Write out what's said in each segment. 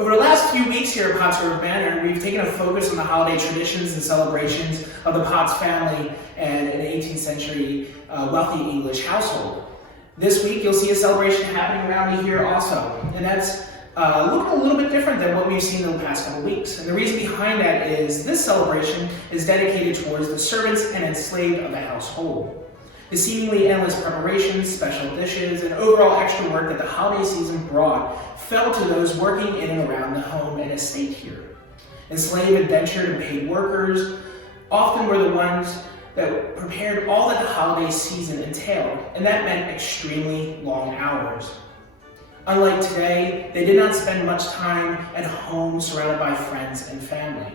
Over the last few weeks here at Pottsgrove Manor, we've taken a focus on the holiday traditions and celebrations of the Potts family and an 18th century wealthy English household. This week you'll see a celebration happening around me here also, and that's looking a little bit different than what we've seen in the past couple weeks. And the reason behind that is this celebration is dedicated towards the servants and enslaved of the household. The seemingly endless preparations, special dishes, and overall extra work that the holiday season brought fell to those working in and around the home and estate here. Enslaved, indentured, and paid workers often were the ones that prepared all that the holiday season entailed, and that meant extremely long hours. Unlike today, they did not spend much time at home surrounded by friends and family.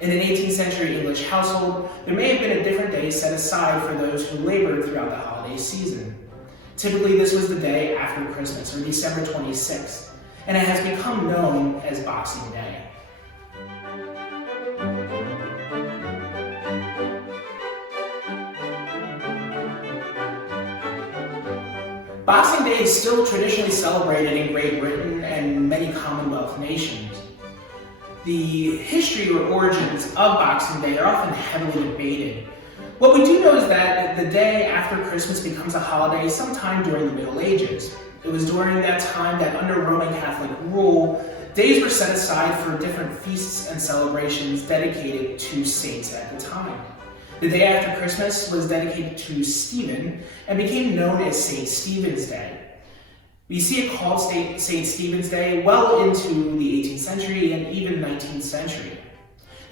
In an 18th century English household, there may have been a different day set aside for those who labored throughout the holiday season. Typically, this was the day after Christmas, or December 26th, and it has become known as Boxing Day. Boxing Day is still traditionally celebrated in Great Britain and many Commonwealth nations. The history or origins of Boxing Day are often heavily debated. What we do know is that the day after Christmas becomes a holiday sometime during the Middle Ages. It was during that time that under Roman Catholic rule, days were set aside for different feasts and celebrations dedicated to saints at the time. The day after Christmas was dedicated to Stephen and became known as St. Stephen's Day. We see it called St. Stephen's Day well into the 18th century and even 19th century.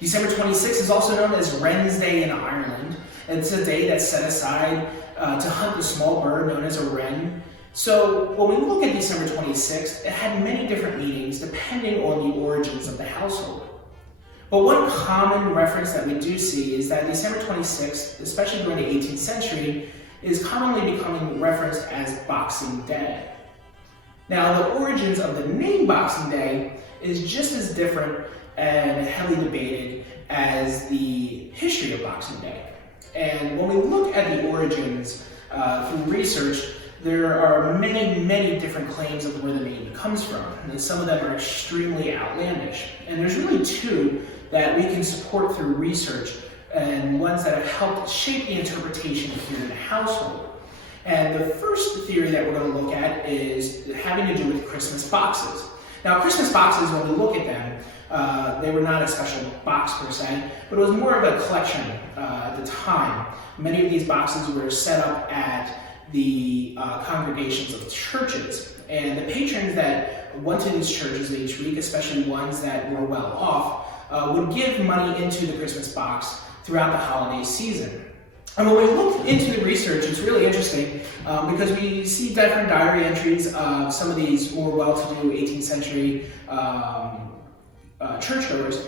December 26th is also known as Wren's Day in Ireland. It's a day that's set aside to hunt the small bird known as a wren. So when we look at December 26th, it had many different meanings depending on the origins of the household. But one common reference that we do see is that December 26th, especially during the 18th century, is commonly becoming referenced as Boxing Day. Now, the origins of the name Boxing Day is just as different and heavily debated as the history of Boxing Day. And when we look at the origins through research, there are many different claims of where the name comes from. And some of them are extremely outlandish. And there's really two that we can support through research and ones that have helped shape the interpretation here in the household. And the first theory that we're going to look at is having to do with Christmas boxes. Now, Christmas boxes, when we look at them, they were not a special box per se, but it was more of a collection at the time. Many of these boxes were set up at the congregations of churches, and the patrons that went to these churches each week, especially ones that were well off, would give money into the Christmas box throughout the holiday season. And when we look into the research, it's really interesting because we see different diary entries of some of these more well-to-do 18th century churchgoers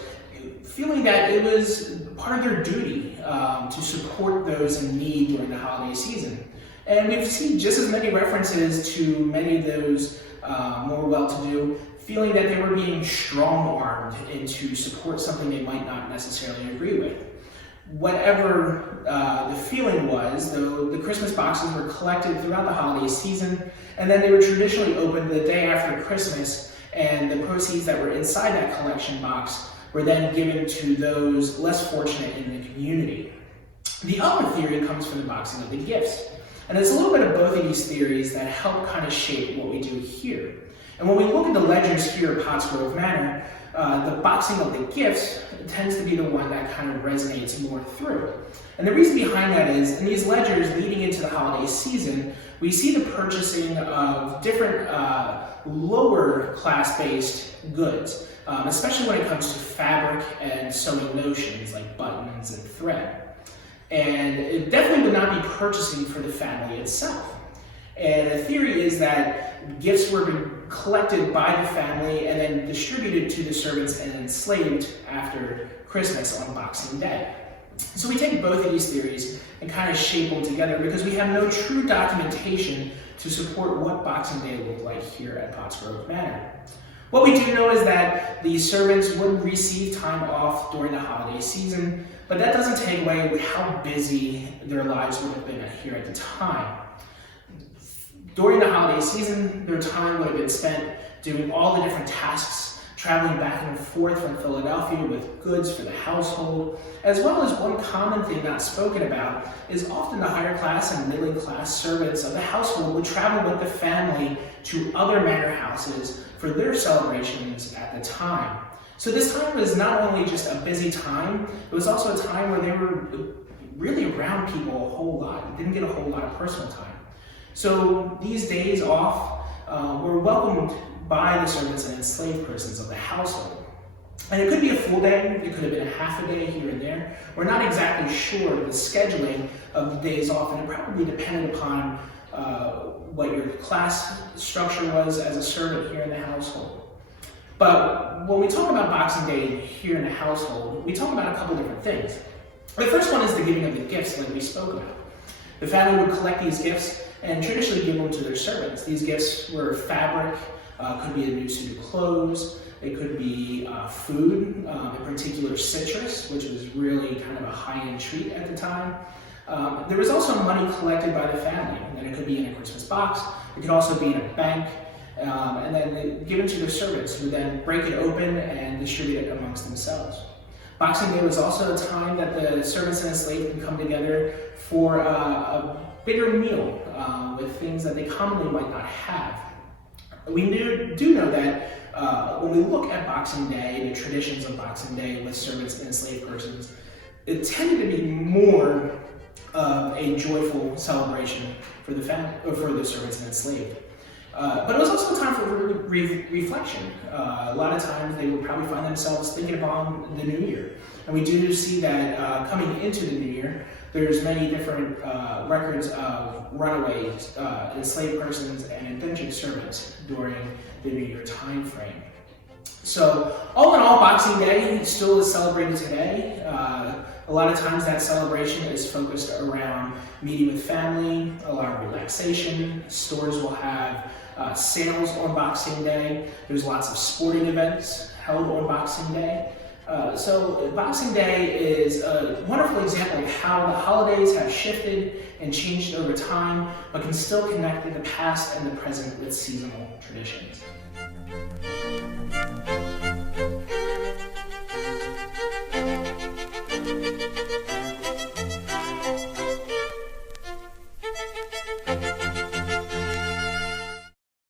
feeling that it was part of their duty to support those in need during the holiday season. And we've seen just as many references to many of those more well-to-do feeling that they were being strong-armed into support something they might not necessarily agree with. Whatever the feeling was, though, the Christmas boxes were collected throughout the holiday season, and then they were traditionally opened the day after Christmas, and the proceeds that were inside that collection box were then given to those less fortunate in the community. The other theory comes from the boxing of the gifts, and it's a little bit of both of these theories that help kind of shape what we do here. And when we look at the ledgers here at Pottsgrove Manor, the boxing of the gifts tends to be the one that kind of resonates more through. And the reason behind that is, in these ledgers leading into the holiday season, we see the purchasing of different lower class-based goods, especially when it comes to fabric and sewing notions like buttons and thread. And it definitely would not be purchasing for the family itself. And the theory is that gifts were collected by the family and then distributed to the servants and enslaved after Christmas on Boxing Day. So we take both of these theories and kind of shape them together because we have no true documentation to support what Boxing Day looked like here at Pottsgrove Manor. What we do know is that the servants would receive time off during the holiday season, but that doesn't take away how busy their lives would have been here at the time. During the holiday season, their time would have been spent doing all the different tasks traveling back and forth from Philadelphia with goods for the household, as well as one common thing not spoken about is often the higher class and middle class servants of the household would travel with the family to other manor houses for their celebrations at the time. So this time was not only just a busy time, it was also a time where they were really around people a whole lot, didn't get a whole lot of personal time. So these days off were welcomed by the servants and enslaved persons of the household. And it could be a full day, it could have been a half a day here and there. We're not exactly sure of the scheduling of the days off, and it probably depended upon what your class structure was as a servant here in the household. But when we talk about Boxing Day here in the household, we talk about a couple different things. The first one is the giving of the gifts, like we spoke about. The family would collect these gifts and traditionally give them to their servants. These gifts were fabric, could be a new suit of clothes, it could be food, in particular citrus, which was really kind of a high-end treat at the time. There was also money collected by the family, and it could be in a Christmas box, it could also be in a bank, and then given to their servants, who then break it open and distribute it amongst themselves. Boxing Day was also a time that the servants and enslaved can come together for a bigger meal with things that they commonly might not have. We do know that when we look at Boxing Day, the traditions of Boxing Day with servants and enslaved persons, it tended to be more of a joyful celebration for the family, or for the servants and enslaved. But it was also a time for reflection. A lot of times they would probably find themselves thinking about the new year. And we do see that coming into the new year, there's many different records of runaways, enslaved persons, and indentured servants during the New Year time frame. So, all in all, Boxing Day still is celebrated today. A lot of times that celebration is focused around meeting with family, a lot of relaxation. Stores will have sales on Boxing Day. There's lots of sporting events held on Boxing Day. So Boxing Day is a wonderful example of how the holidays have shifted and changed over time, but can still connect in the past and the present with seasonal traditions.